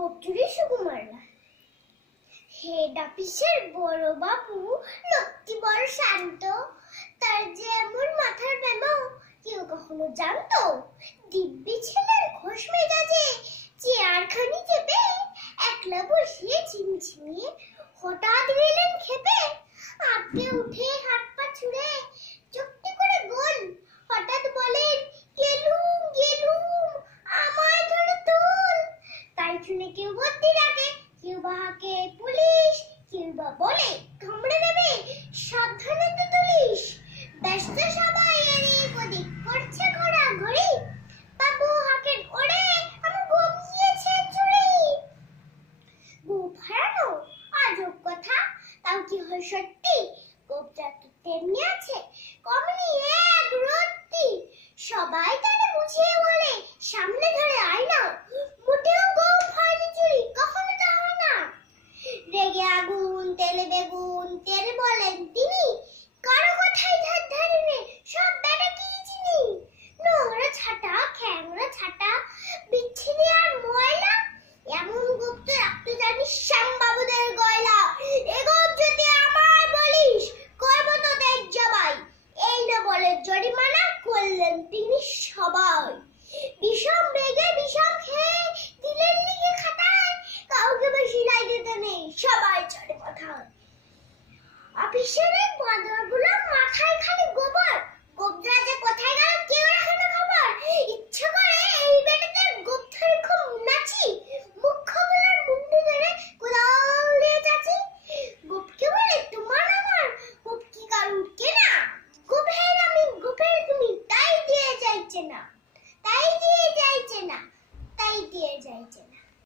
গোপচুরি সুকুমাররা। Head অফিসের বড় বাবু লক্ষ্মী বড় শান্ত, তার যে এমন মাথার ব্যামো কেউ কখনো জানতো? দিব্যি ছেলের ঘোষ মেজাজে চেয়ারখানি চেপে একলা বসিয়ে ঝিমঝিমিয়ে হঠাৎ গেলেন খেপে। আপনি উঠে হাত পা ছুড়ে চুপটি করে গোল হঠাৎ বলেন, গেলুম গেলুম আমায় ধরে তোল। তাই শুনে কেউ বদ্যি ডাকে, কেউ বা হাঁকে পুলিশ, কেউ বা বলে কামড়ে দেবে সাবধানে তো তুলিস। ব্যস্ত সবাই এদিক ওদিক করছে ঘোরাঘুরি, বাবু হাঁকেন ওরে আমার গোপ গিয়েছে চুরি। গোপ হারানো আজব কথা, তাও কি হয় সত্যি?